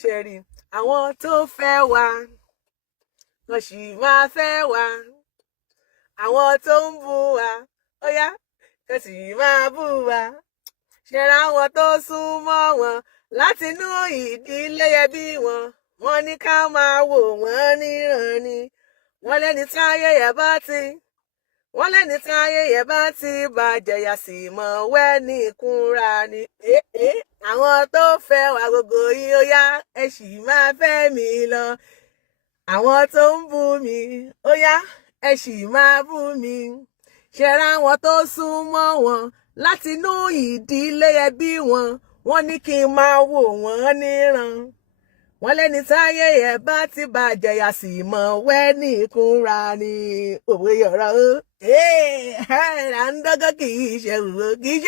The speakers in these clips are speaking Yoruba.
Ṣẹ́rí àwọn tó fẹ́ wa wọ́n sì máa fẹ́ wa, àwọn tó ń bú wa ó yá wọ́n sì máa bú wa, ṣẹ́ra àwọn tó súnmọ́ wọn látinú ìdílé ẹbí wọn, wọ́n ní ká máa wò wọ́n níran ni, wọ́n lẹ́ni táyé yẹ bá ti bàjẹ́ yà sì mọ̀ wẹ́ ní ìkúnra ni. Àwọn tó fẹ́ wa gbogbo yín ó yá ẹ sì máa fẹ́ mi lọ, àwọn tó ń bú mi ó yá ẹ sì máa bú mi, ṣẹ́ra àwọn tó súnmọ́ wọn látinú ìdílé ẹbí wọn, wọ́n ní kí n máa wò wọ́n níran, wọ́n lẹ́ni táyé ẹ̀ bá ti bàjẹ́ yà sì mọ̀ wẹ́ ní ìkúnra ni. Òwe ọ̀rọ̀ o là ń dọ́gọ́ kì í ṣe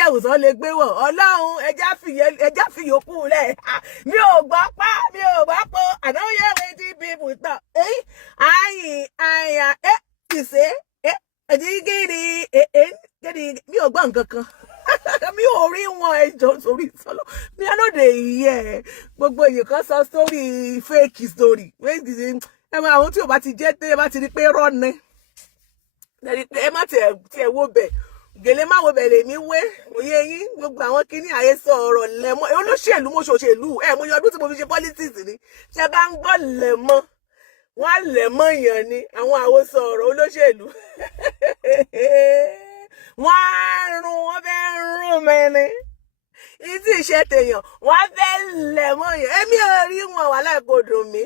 ìwòsàn lè gbé wọ̀, ọlọ́run ẹja fi yòókù lẹ̀. Mi ò gbọ́ pọ̀ àdáwọ̀yẹ wetin people talk. Ìṣe ẹ̀dígìrì mi ò gbọ́ nǹkan kan. Mi ò rí wọn ẹjọ́ sórí sọlọ mi I no dey hear gbogbo èyí kan sọ story fake story ẹ máa àwọn tí ò bá ti jẹ́ tẹ́ ẹ bá ti rí pé rọ́ọ̀nẹ́ ẹ má tiẹ̀ wo bẹ̀ gèlè má wo bẹ̀ lèmi wé òye yín gbogbo àwọn kíní àhesọ ọ̀rọ̀ lẹ́mọ́ olóṣèlú mo ṣòṣèlú mo yọ ọdún tí mo fi ṣe politics ni ṣe bá ń gbọ́ lẹ́mọ́ wọ́n á lẹ́mọ́ èèyàn ni àwọn àhesọ ọ̀rọ̀ olóṣèlú wọ́n fẹ́ rún mẹ́ni ìtì iṣẹ́ tèèyàn wọ́n fẹ́ lẹ̀ mọ́ yẹn èmi ò rí wọn wà láìkòdò mi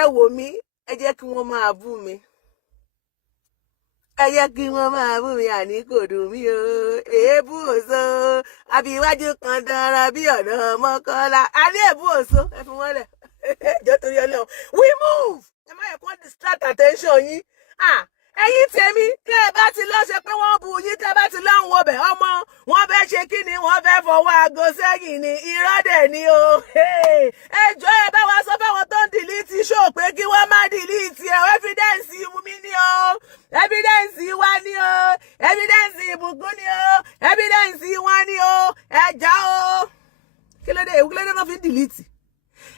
ẹ wò mí ẹ jẹ́ kí wọ́n máa bú mi àní kò dùn mí o èébú òso àbí iwájú kan dára bí ọ̀nà Mọ́kọ́lá àní èébú òso ẹ fi wọ́n lẹ̀ ẹjọ́ torí Ọlọ́run we move ẹ má yẹ kó distract attention yín ẹ̀yin tèmi tẹ́ ẹ bá ti lọ ṣe pé wọ́n bu yín tẹ́ bá ti lọ ń wo bẹ̀ ọmọ wọ́n fẹ́ ṣe kí ni wọ́n fẹ́ fọwọ́ aago sẹ́yìn ni irọ́ dẹ̀ ni o ẹ jọ̀ọ́ ẹ bá wa sọ fáwọn tó ń dìlítì ṣó pé kí wọ́n má dìlítì ẹ evidence mi ni o evidence wa ni o evidence ìbùkún ni o evidence wa ni o ẹ jà o kí ló dé náà fi ń dìlítì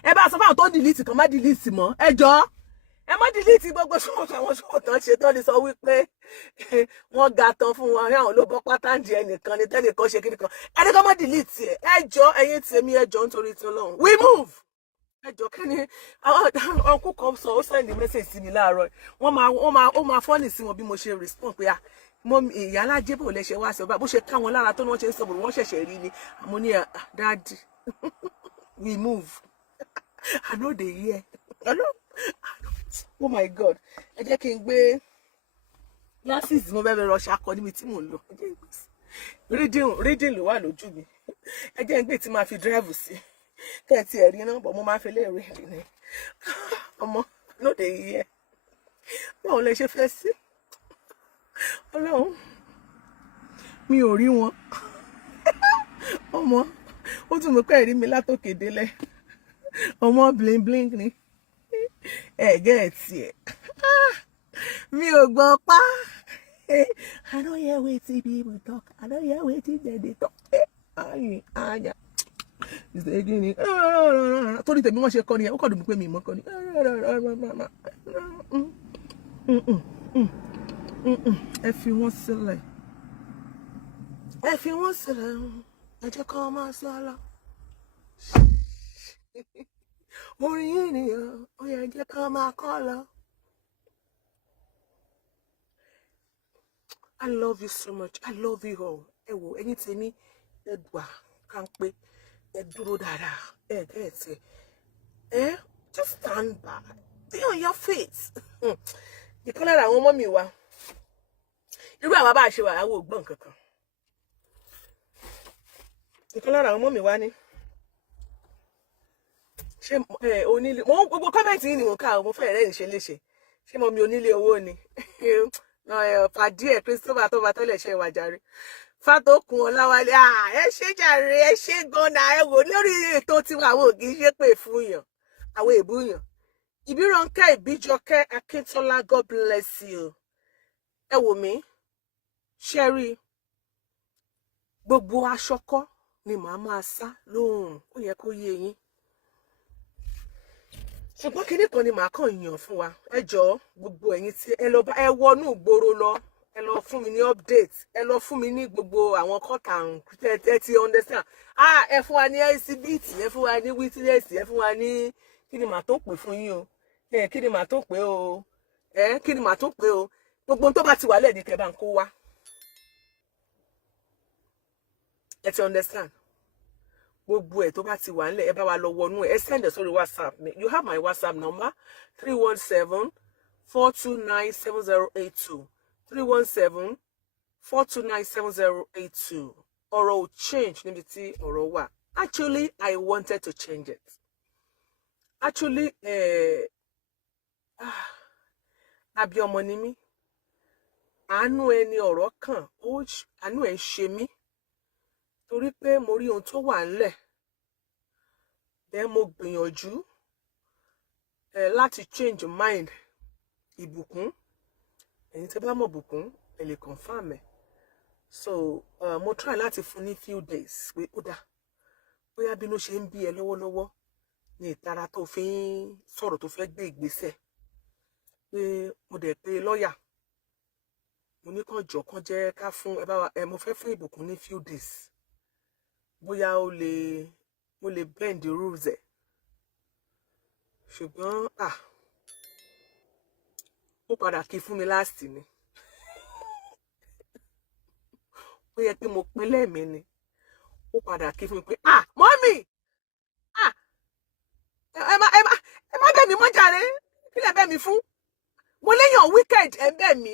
ẹ bá sọ fáwọn tó ń dìlítì kan má dìlítì mọ́ ẹ jọ̀ọ́ ẹ má dìlítì gbogbo ṣòwòtò àwọn ṣòwòtò ṣe tán ni sọ wípé wọ́n ga tán fún wọn àwọn ló bọ́ pátánjì ẹnìkan ni tẹ́nìkan ṣe kíní kan ẹni kan má dìlítì ẹ jọ̀ọ́ ẹ̀yin tèmi ẹ jọ̀ọ́ nítorí tí Ọlọ́run we move ẹ jọ̀ọ́ kí ni àwọn ọkùn kan sọ ó send message sí mi láàárọ̀ ó máa fọ́nì sí wọn bí mo ṣe respond pé mo Iyalaje bò lẹ ṣe wá sí ọba bó ṣe ká wọn lára tó ní wọ́n ṣe ń sọ bò wọ́n ṣẹ̀ṣẹ̀ rí ni àmọ́ ní daddy we move I no dey hear oh my God ẹ jẹ́ kí n gbé Laslas mo bẹ́ẹ̀ lọ ṣakọ níbi tí mò ń lọ reading ló wà lójú mi ẹ jẹ́ n gbé tí máa fi drive sí kẹ́ẹ̀tì ẹ̀rí náà bọ̀ mo máa fi lé reading ni ọmọ lóde yìí ẹ báwo lẹ ṣe fẹ́ sí Ọlọ́run mi ò rí wọn ọmọ ó tún mú pé ẹ̀rí mi látòkè délẹ̀ ọmọ bling bling ni ẹ̀gẹ́ tiẹ̀ mi ò gbọ́ pa I don't hear wetin people talk I don't hear wetin dem dey talk ayin aya ìṣègùn ni torí tèmi wọ́n ṣe kọ́ ni ó kọ́ dùn mí pé mi mọ́ kọ́ ni ẹ fi wọ́n sílẹ̀ ẹ jẹ́ kó máa sọ lọ. Orin ènìyàn ó yẹ jẹ́ ká máa kọ́ lọ. I love you so much. I love you all. Ẹ wò ẹ̀yin tèmi ẹ gbà kàn pé ẹ dúró dáadáa just stand by. Be on your feet. Ìkan lára àwọn ọmọ mi wá. Irú àwa bá ṣe wà àwọn ò gbọ́ nǹkan kan. Ìkan lára àwọn ọmọ mi wá ní ṣé onílé mo gbogbo kọ́mẹ̀ntì yìí ni mo ká mo fẹ́ rẹ́ ìṣe léṣe ṣé mo mi onílé owó ni pàdé ẹ̀ Christopher tó bá tọ́lẹ̀ ṣe wà jàre Fátòkun Ọláwálé ẹ ṣe jàre ẹ ṣe gan-an ẹ wò lórí ètò tiwa àwọn ògì ṣe pé fún yàn àwọn èbú yàn Ìbírónkẹ́ Ìbíjọkẹ́ Akíntọ́lá God bless you ẹ wò mí ṣẹ́rí gbogbo aṣọ kọ́ ni màá máa sá lóòrùn, ó yẹ kó yé yín. Ṣùgbọ́n kinní kan ni màá kàn yàn fún wa. Ẹ jọ̀ọ́ gbogbo ẹ̀yin tí ẹ wọnú ìgboro lọ, ẹ lọ fún mi ní update, ẹ lọ fún mi ní gbogbo àwọn kọ́tà ti understand. Ẹ fún wa ní exhibit, ẹ fún wa ní witness, ẹ fún wa ní kí ni màá tó pè fún yín o. Kí ni màá tó pè o. Kí ni màá tó pè o. Gbogbo tó bá ti wà lẹ́ẹ̀dí kẹ́ bá ń kó wá. Ẹ ti understand. Gbogbo ẹ̀ tó bá ti wà nílẹ̀ ẹ bá wa lọ wọnú ẹ send it sórí WhatsApp mi. You have my WhatsApp number 317-429-7082 317-429-7082. Ọ̀rọ̀ ò change níbi tí ọ̀rọ̀ wà. Actually, I wanted to change it. Actually, abiyamọ ni mí. Àánú ẹni ọ̀rọ̀ kan, àánú ẹ̀ ń ṣe mí. Torí pé mo rí ohun tó wà nílẹ̀. Then mo gbìyànjú láti change mind Ìbùkún. Ẹ̀yin tẹ́ bá mọ̀ Ìbùkún, ẹ lè confirm ẹ̀. So mo try láti fún ní few days pé ó dá. Bóyá bínú ṣe ń bí ẹ lọ́wọ́lọ́wọ́ ní ìtara tó fi ń sọ̀rọ̀ tó fẹ́ gbé ìgbésẹ̀. Pé mo dẹ̀ pé lọ́yà. Mo ní kàn jọ kàn jẹ́ ká fún mo fẹ́ fún Ìbùkún ní few days. Bóyá mo lè bend the rules ẹ̀. Ṣùgbọ́n ó padà kí fún mi last ni. Ó yẹ kí mo pín lẹ́ẹ̀mí ni. Ó padà kí fún mi pé mọ́mì ẹ má bẹ̀ mí mọ́ jàre. Kí lẹ bẹ̀ mí fún? Mo léyàn wicked ẹ bẹ̀ mí.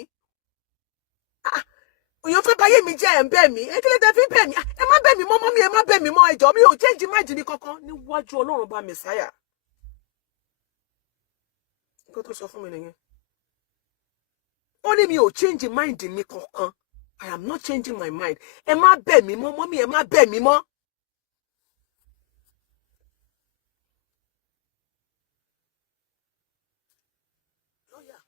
Òyàn fẹ́ báyé mi jẹ́ ẹ̀ ń bẹ̀ mí. Kí lẹ tẹ́ fi bẹ̀ mí? Ẹ má bẹ̀ mí mọ́ mọ́mì, ẹ má bẹ̀ mí mọ́, ẹ jọ̀ọ́ mi ò change mind ní kankan níwájú Ọlọ́run bá Mèsáyà. Nǹkan tó sọ fún mi nìyẹn. Ó ní mi ò change mind ní kankan. I am not changing my mind. Ẹ má bẹ̀ mí mọ́ mọ́mì, ẹ má bẹ̀ mí mọ́. Lawyer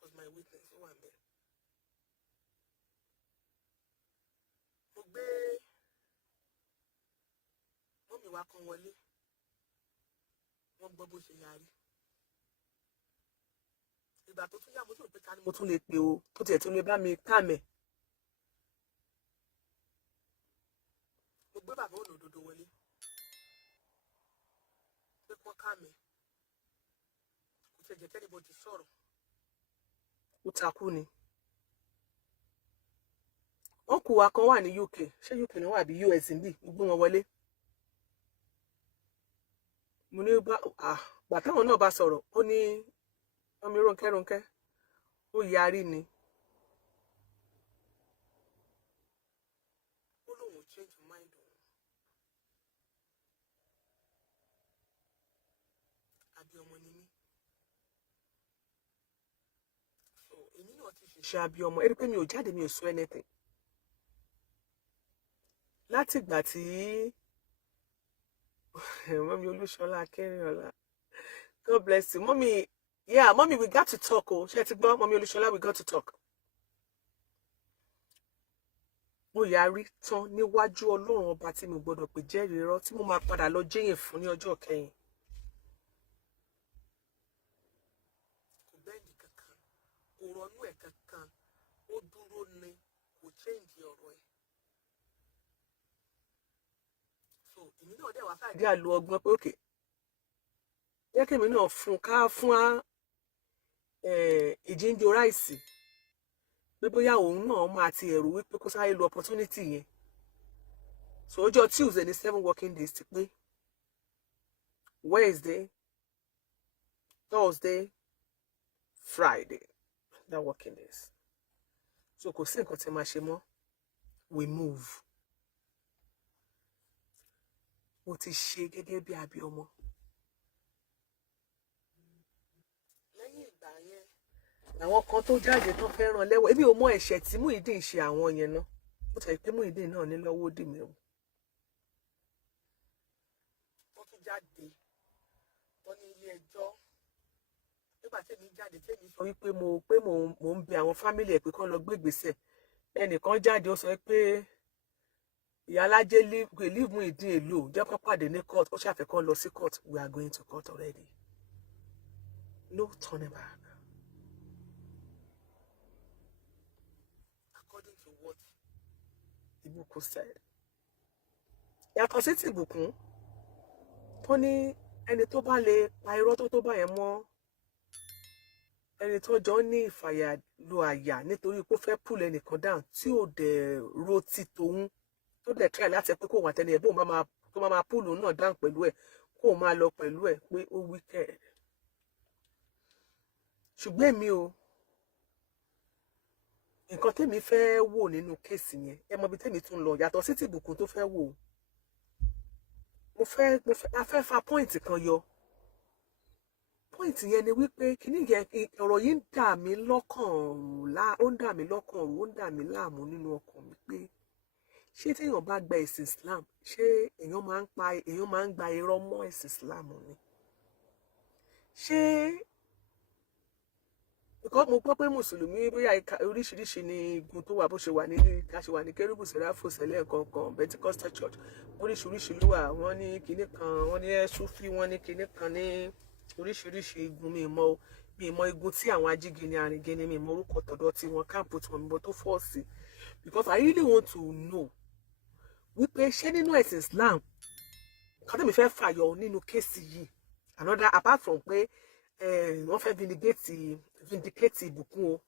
was my witness. Ó wà ńbẹ̀. Mo gbé mọ́mì wa kan wọlé. Wọ́n gbọ́ bó ṣe yarí. Ìgbà tó tún yá mo tún pé ká ní mo tún lè pè o tó tiẹ̀ tún lè bá mi káàmẹ̀. Mo gbé bàbá olódodo wọlé pé kí wọ́n káàmẹ̀. Kò tiẹ̀ jẹ́ kẹ́nìbọ̀dì sọ̀rọ̀. Ó takú ni. Ọ̀nkù wa kan wà ní UK. Ṣé UK ni wọ́n àbí US níbí? Mo gbé wọn wọlé. Mo ní gbà táwọn náà bá sọ̀rọ̀ ó ní ọmọ Rónkẹ́ ó yarí ni. Ó lóun change mind òun. Abiyamọ ni mí. So èmi náà ti ṣe abiyamọ. Ẹ rí pé mi ò jáde, mi ò sọ anything. Láti ìgbà tí mọ́mí Olusola Akérèọlá. God bless you. Mommy, yeah, mommy, we got to talk. Ṣé ti gbọ́, mommy Olusola, we got to talk. Mo yarí tán níwájú Ọlọ́run ọba tí mo gbọ́dọ̀ pé jẹ́rìí irọ́ tí mo máa padà lọ jẹ́yìn fún ní ọjọ́ kẹyìn. Kò bẹ́ẹ̀ni kankan, kò rọnú ẹ̀ kankan, ó dúró ni, kò change ọ̀rọ̀ ẹ̀. So èmi náà dẹ̀ wá fàdí àlò ọgbọ́n pé òkè. Jẹ́ kí èmi náà fún ìjíǹde ráìsì pé bóyá òun náà máa ti ẹ̀rù wípé kó sáré lo opportunity yẹn. So ọjọ́ Tuesday ní 7 working days ti pé. Wednesday, Thursday, Friday, that working days. So kò sí nǹkan tí máa ṣe mọ́. We move. Mo ti ṣe gẹ́gẹ́ bí abiyamọ. Lẹ́yìn ìgbà yẹn, àwọn kan tó jáde tó fẹ́ràn lẹ́wọ̀. Èmi ò mọ ẹ̀ṣẹ̀ tí Muyideen ṣe àwọn yẹn náà. Ó tẹ̀ pé Muyideen náà ní lọ́wọ́ dì mí o. Wọ́n tún jáde. Wọ́n ní ilé ẹjọ́. Nígbà tèmi jáde tèmi sọ wípé mo ń bẹ àwọn fámílì ẹ̀ pé kán lọ gbé ìgbésẹ̀. ẹnìkan jáde ó sọ pé Iyalaje leave Muyideen alone, jẹ́ kó pàdé ní court, ó ṣàfẹ́ kó lọ sí court. We are going to court already. No turning back. According to what Ìbùkún said. Yàtọ̀ sí ti Ìbùkún tó ní ẹni tó bá lè pa irọ́ tó bá yẹn mọ́ ẹni tó jọ ní ìfàyàlò àyà nítorí pé ó fẹ́ pull ẹnìkan down tí ò dẹ̀ ro ti tòun tó dẹ̀ try láti pé kó wà tẹ́lẹ̀ bóun bá máa pull òun náà down pẹ̀lú ẹ̀ kó máa lọ pẹ̀lú ẹ̀ pé ó wicked. Ṣùgbọ́n èmi o nǹkan tèmi fẹ́ wò nínú kéèsì yẹn ẹ mọ ibi tèmi tún lọ yàtọ̀ sí ti Ìbùkún tó fẹ́ wò a fẹ́ fa pọ́ìntì kan yọ. Pọ́ìntì yẹn ni wípé kíní yẹn ọ̀rọ̀ yìí ń dà mí lọ́kàn ó ń dà mí lọ́kàn ó ń dà mí láàmú nínú ọkàn mi pé ṣé téèyàn bá gba ẹ̀sìn Islam ṣé èèyàn máa ń gba irọ́ mọ́ ẹ̀sìn Islam ni ṣé because mo gbọ́ pé mùsùlùmí bóyá oríṣiríṣi ni igun tó wà bó ṣe wà ní kérúbù sẹ́ráfù sẹ́lẹ̀ kankan Pentecostal church oríṣiríṣi ló wà wọ́n ní kinní kan wọ́n ní Sufi wọ́n ní kinní kan ní oríṣiríṣi igun mi mọ igun tí àwọn ajígini arìngini mi mọ orúkọ tọ̀dọ̀ tí wọn káàpù tí wọn mi mọ tó fọ́ sí because I really want to know wípé ṣé nínú ẹ̀sìn Islam kan tó mi fẹ́ fàyọ nínú kéèsì yìí another apart from pé wọ́n fẹ́ vindicate Ìbùkún o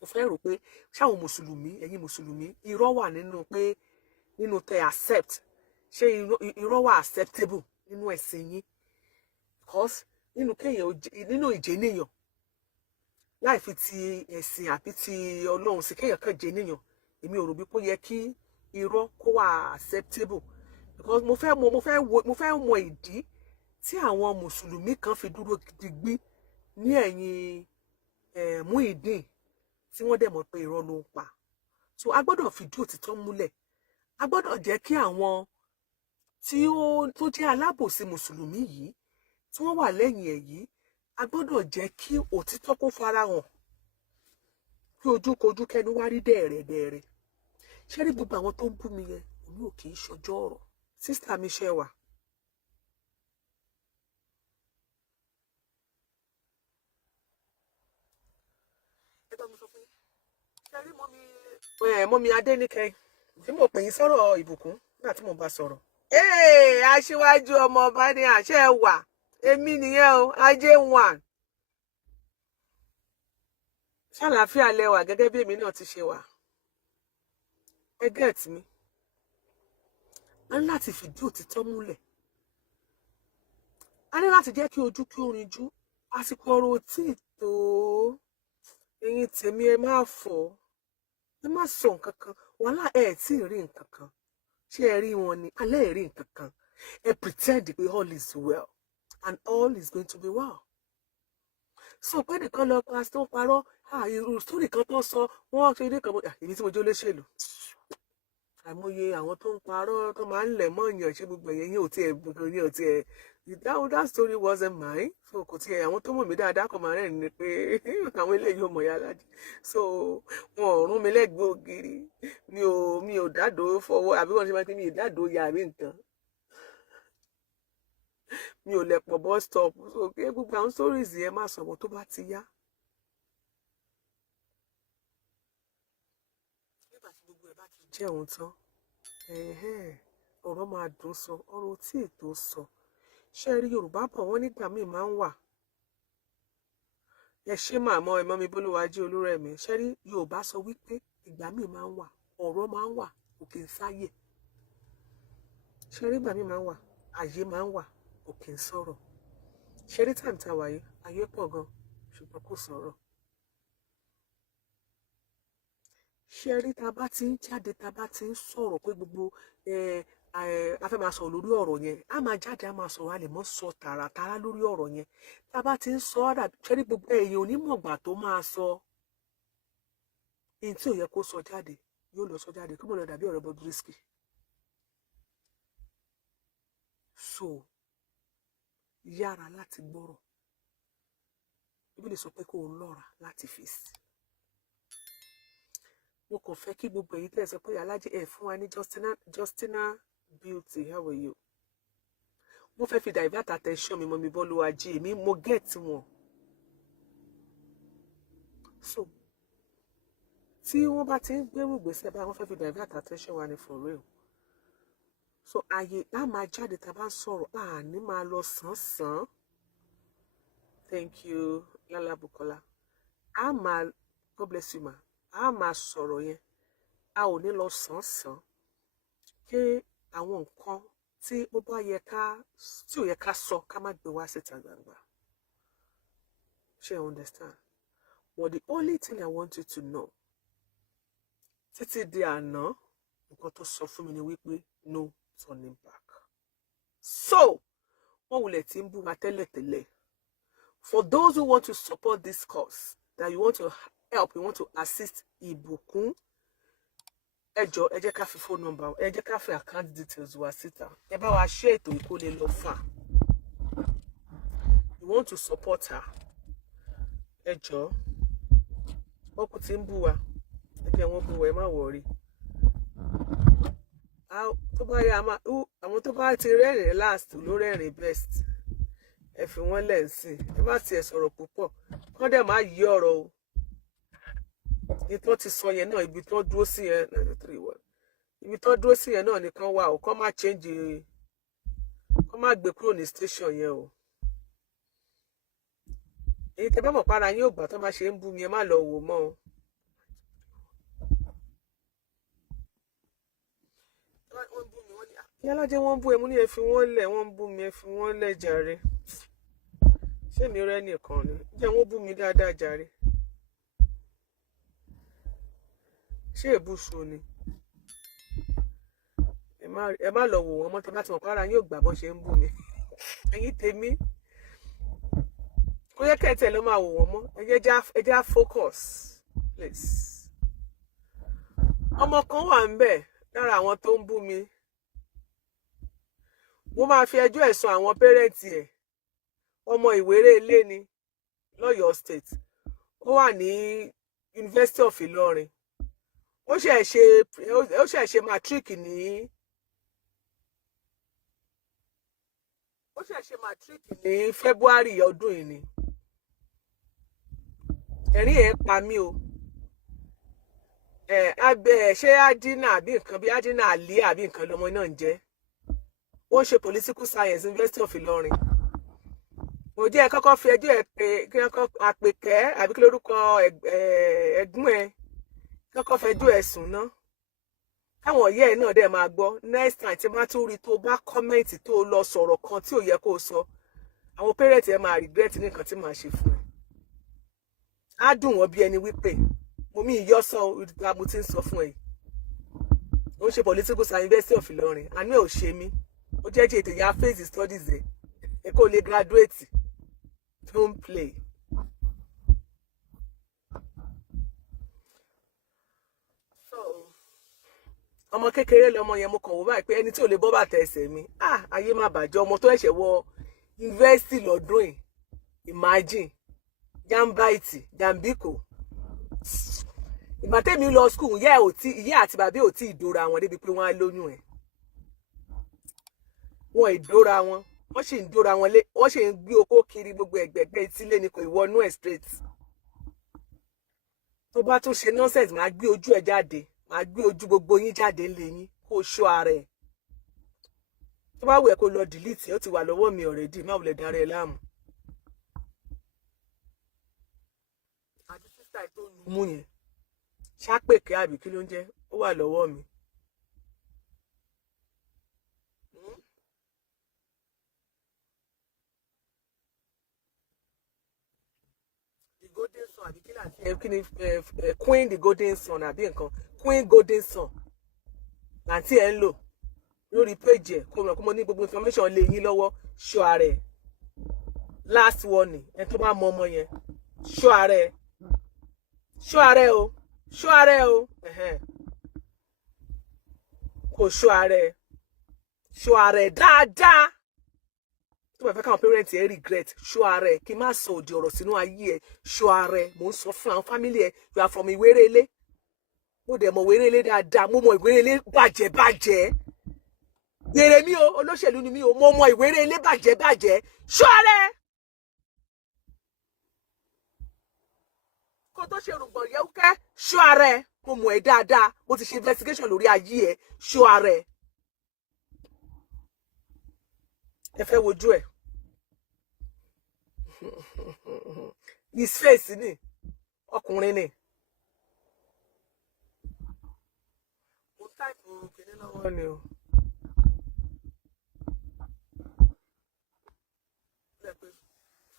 mo fẹ́ rò pé ṣáwọn mùsùlùmí ẹ̀yin mùsùlùmí irọ́ wà nínú tẹ accept ṣé irọ́ wà acceptable nínú ẹ̀sìn yín because nínú ìjẹ́nìyàn láì fi ti ẹ̀sìn àbí ti Ọlọ́run sí kéèyàn kan jẹ́nìyàn èmi ò rò bí kó yẹ kí irọ́ kó wà acceptable because mo fẹ́ mọ ìdí tí àwọn mùsùlùmí kan fi dúró digbí ní ẹ̀yìn Muyideen tí wọ́n dẹ̀ mọ̀ pé irọ́ ló ń pa so a gbọ́dọ̀ fìdí òtítọ́ múlẹ̀ a gbọ́dọ̀ jẹ́ kí àwọn tó jẹ́ alábòsí mùsùlùmí yìí tí wọ́n wà lẹ́yìn ẹ̀ yìí a gbọ́dọ̀ jẹ́ kí òtítọ́ kó farahàn kí ojúkojú kẹnu wá rí dẹ̀rẹ̀dẹ̀rẹ̀ ṣé rí gbogbo àwọn tó ń bú mi yẹn òun ò kì í ṣọjọ́ ọ̀rọ̀ sísítà mi ṣe wà. Mọ́mí Adéníkẹ́ tí mo pè yín sọ̀rọ̀ Ìbùkún nígbà tí mo bá sọ̀rọ̀. Aṣíwájú ọmọ ọba ní àṣẹ wà èmi nìyẹn o ajé wọn. Ṣàlàáfíà lẹwà gẹ́gẹ́ bí èmi náà ti ṣe wà. Ẹ get mi. A ní láti fìdí òtítọ́ múlẹ̀. A ní láti jẹ́ kí ojú kí ó rinjú. Àsìkò ọ̀rọ̀ tí tó ẹ̀yin tèmi ẹ má fọ̀. Ẹ má sọ nǹkan kan wàhálà ẹ tí ì rí nǹkan kan ṣé ẹ rí wọn ni alẹ́ ẹ rí nǹkan kan ẹ pretend pé all is well and all is going to be well. So pé nìkan lọ pa tó parọ́ irú sórí kan tó sọ wọ́n ṣe eré kan èmi tí mo jó léṣèlú àìmọye àwọn tó ń parọ́ tó máa ń lẹ̀ mọ́ èèyàn ṣé gbogbo ẹ̀yẹ yín ò tiẹ̀ that story wasn't mine so kò tiẹ̀ àwọn tó mọ̀ mí dáadáa kò máa rẹ̀ ní pé àwọn eléyìí ò mọ̀ Iyalaje so wọn ò rún mi lẹ́gbẹ̀ẹ́ ògiri mi ò dádò fọwọ́ àbí wọ́n ṣe máa ń pè mí ìdádò ya àbí nǹkan mi ò lẹ̀pọ̀ bus stop so kí gbogbo àwọn stories yẹn má sọ̀rọ̀ tó bá ti yá. nígbà tí gbogbo ẹ̀ bá ti jẹ́ òun tán ọ̀rọ̀ máa dùn sọ ọ̀rọ̀ tí ètò sọ ṣé rí Yorùbá bọ̀ wọ́n nígbà míì máa ń wà ẹ ṣé màmá ẹ mọ́ mi Bólúwájí Olúrẹ̀mí ṣé rí Yorùbá sọ wípé ìgbà míì máa ń wà ọ̀rọ̀ máa ń wà òkè ń sáyè ṣé rí ìgbà míì máa ń wà àyè máa ń wà òkè ń sọ̀rọ̀ ṣé rí tàbí tá a wà yìí ayé pọ̀ gan ṣùgbọ́n kò sọ̀rọ̀ ṣé rí tá a bá ti ń jáde tá a bá ti ń sọ̀rọ̀ pé gbogbo a fẹ́ máa sọ̀rọ̀ lórí ọ̀rọ̀ yẹn a máa jáde a máa sọ̀rọ̀ a lè mọ́ sọ tààràtàrà lórí ọ̀rọ̀ yẹn tá a bá ti ń sọ ọ́dà ṣé rí gbogbo èèyàn onímọ̀gbà tó máa sọ ohun tí ò yẹ kó sọ jáde yóò lọ sọ jáde kí mo lọ dàbí ọ̀rọ̀ Bobrisky so yára láti gbọ́rọ̀ ibi lè sọ pé kó o lọ́ra láti fèsì mo kàn fẹ́ kí gbogbo èyí tẹ́ sọ pé Iyalaje ẹ fún wa ní Justina Beauty, how are you? Mo fẹ́ fi divert attention mi mọ́ mi bọ́ lówó ajé mi, mo get wọn. So tí wọ́n bá ti ń gbérù gbèsè bá wọ́n fẹ́ fi divert attention wa ni for real. So àyè á máa jáde tá a bá ń sọ̀rọ̀ àní máa lọ sàn-sàn. Thank you, Lala Bukola. A máa, God bless you ma. A máa sọ̀rọ̀ yẹn. A ò ní lọ sàn-sàn. Kí àwọn nǹkan tí ó bá yẹ ká, tí ò yẹ ká sọ, ká má gbé wá síta gbangba. Ṣé you understand? But the only thing I want you to know, títí di àná, nǹkan tó sọ fún mi ni wípé no turning back. So, wọ́n wulẹ̀ tí ń bú wa tẹ́lẹ̀tẹ́lẹ̀. For those who want to support this cause, that you want to help, you want to assist Ìbùkún, ẹ jọ̀ọ́, ẹ jẹ́ ká fi phone number, ẹ jẹ́ ká fi account details wa síta. Ẹ bá wa share ètò yìí kó lè lọ fà. You want to support her. Ẹ jọ̀ọ́, wọ́n kò tí ń bú wa. Ẹ jẹ́ wọ́n bú wa, ẹ má worry. Tó bá yá àwọn tó bá ti rẹ́rìn last ló rẹ́rìn best. Ẹ fi wọ́n lẹ̀ sí. Ẹ má tiẹ̀ sọ̀rọ̀ púpọ̀. Kọ́n dẹ̀ má yí ọ̀rọ̀ o. Ìtọ́ ti sọ yẹn náà, ibi tó dúró sí yẹn 931. Ibi tó dúró sí yẹn náà nìkan wà o. Kọ́ má change, kọ́ má gbé kúrò ní station yẹn o. Èyí tẹ́ bá mọ̀ para yín ò gbà tó má ṣe ń bú mi, ẹ má lọ wò mọ́ o. Iyalaje wọ́n bú ẹ, mo ní ẹ fi wọ́n lẹ̀, wọ́n bú mi, ẹ fi wọ́n lẹ̀ jàre. Ṣé mi rẹ́ nìkan ni? Jẹ́ wọ́n bú mi dáadáa jàre. Ṣé èbúṣu ni? Ẹ má lọ wò wọ́n mọ́, tẹ́ bá ti mọ̀ para yín ò gbà bọ́ ṣe ń bú mi. Ẹ̀yin tèmi. Kò yẹ kẹ́tẹ̀ ló máa wò wọ́n mọ́. Ẹ jẹ́ focus, please. Ọmọ kan wà ń bẹ̀ lára àwọn tó ń bú mi. Mo máa fi ẹjọ́ ẹ̀sùn àwọn pẹ́rẹ́ǹtì ẹ̀. Ọmọ Ìwéré Ilé ni l'Ọ̀yọ́ State. Ó wà ní University of Ìlọrin. Ó ṣẹ̀ ṣe matric ní February ọdún yìí ni. Ẹ̀rín ẹ̀ pa mí o. Ṣé Adina àbí nǹkan bí Adina Ali àbí nǹkan lọmọ náà ń jẹ́. Wọ́n ṣe political science University of Ìlọrin. Mo jẹ́ kọ́kọ́ fi ẹjọ́ ẹ̀ pé kí wọ́n kọ́ Àpèkẹ́ àbí kí lórúkọ ẹ̀gbọ́n ẹ̀ kọ́kọ́ fẹjọ́ ẹ̀ sùn ná. Káwọn ọ̀yẹ́ ẹ̀ náà dẹ̀ máa gbọ́. Next time tí má tún rí tó bá kọ́mẹ́ǹtì tó lọ sọ̀rọ̀ kan tí ò yẹ kó sọ. Àwọn parents ẹ̀ máa regret nǹkan tí màá ṣe fún ẹ. Á dùn wọ́n bí ẹni wípé mo mí ìyọ́sọ̀ ìdúgba mo ti ń sọ fún ẹ. Ó ń ṣe political science University of Ìlọrin. Àánú ẹ̀ ò ṣe mí. Ó jẹ́ ètò ìyá face studies ẹ̀. Ẹ kó lè graduate. Don't play. So, ọmọ kékeré lọmọ yẹn mo kàn wò báyìí pé ẹni tí ò lè bọ́ bàtà ẹsẹ̀ mi. Ayé má bàjẹ́ ọmọ tó ẹ̀ṣẹ̀ wọ university lọ́dún yìí. Imagine. Jambaiti, Jambiko. Ìgbà tẹ́mi lọ school, ìyá àti bàbá ò tí ì dóra wọn débi pé wọ́n á lóyún ẹ̀. Wọ́n ìdóra wọn. Wọ́n sì ń dóra wọn lé, wọ́n sì ń gbé okó kiri gbogbo ẹ̀gbẹ̀gbẹ̀ etílé ni kò ìwọ́nú ẹ̀ straight. Tó bá tún ṣe nonsense, màá gbé ojú ẹ̀ jáde, màá gbé ojú gbogbo yín jáde ńlé yín kó ṣọ́ ara ẹ̀. Tó bá wù ẹ́ kó lọ delete, ó ti wà lọ́wọ́ mi already, má wulẹ̀ dára ẹ láàmú. Àti sísá tó nu mú yẹn, ṣápèké àbí kí ló ń jẹ́, ó wà lọ́wọ́ mi. Golden Sun àbí kí ni Queen the Golden Sun àbí nǹkan Queen Golden Sun láǹtí ẹ̀ ń lò lórí page ẹ̀ kó mọ̀ kó mo ní gbogbo information lè yín lọ́wọ́ ṣọ́ ara ẹ̀. Last warning ẹ tó bá mọ ọmọ yẹn ṣọ́ ara ẹ̀ o ṣọ́ ara ẹ̀ o kò ṣọ́ ara ẹ̀ dáadáa. Tó bá fẹ́ káwọn parents ẹ regret ṣọ́ ara ẹ̀ kí n má sọ òdì ọ̀rọ̀ sínú ayé ẹ̀ ṣọ́ ara ẹ̀ mò ń sọ fún àwọn family ẹ̀ you are from Ìwéré Ilé mo dẹ̀ mọ̀ wérélé dáadáa mo mọ̀ ìwérélé bàjẹ́ gbèrè mi o olóṣèlú ni mi o mo mọ̀ ìwérélé bàjẹ́ ṣọ́ọ̀rẹ́ kó tó ṣe rògbòn yẹ́wúkẹ́ ṣọ́ọ̀rẹ́ mo mọ̀ ẹ́ dáadáa mo ti ṣe investigation lórí ayé ẹ̀ ṣọ́ọ̀rẹ́ ẹ fẹ́ wojú ẹ̀ his face ni ọkùnrin ni mo táìpù kìíní lọ́wọ́ ni o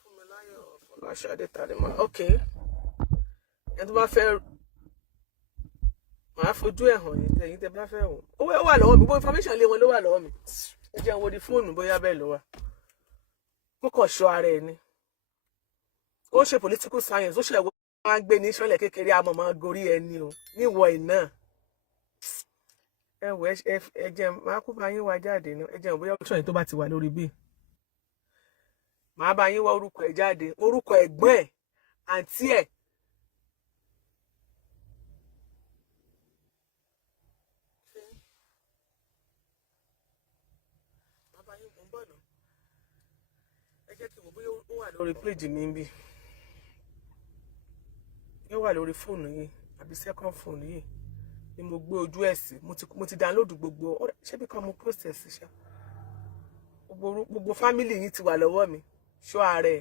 fún mi láyọ̀ Fọláṣadé Tàdémọ́ ok ẹni tó bá fẹ́ màá fojú ẹ̀ hàn yín tẹ̀yìn tẹ́ bá fẹ́ wò ó wà lọ́wọ́ mi gbogbo information lé wọn ló wà lọ́wọ́ mi ẹ jẹ́ wo di fóònù bóyá bẹ́ẹ̀ ló wà kó kàn ṣọ́ ara ẹ̀ ni ó ṣe political science ó ṣe ẹ̀wọ́ máa ń gbé ní ìṣọ̀lẹ̀ kékeré àmọ́ máa gorí ẹni o níwọ̀ iná ẹ wò ẹ jẹ́ máa kó bá yín wá jáde ní ẹ jẹ́ bóyá option yìí tó bá ti wà lórí bí màá bá yín wá orúkọ ẹ̀ jáde orúkọ ẹ̀gbọ́n ẹ̀ àǹtí ẹ̀ màá bá yín mú bọ̀nà ẹ jẹ́ kí n mọ̀ bóyá ó wà lórí péjì mi bí yóò wà lórí fóònù yìí àbí second phone yìí ni mo gbé ojú ẹ̀ sí mo ti download gbogbo ṣé bí kan mo process ṣá gbogbo family yìí ti wà lọ́wọ́ mi ṣọ́ ààrẹ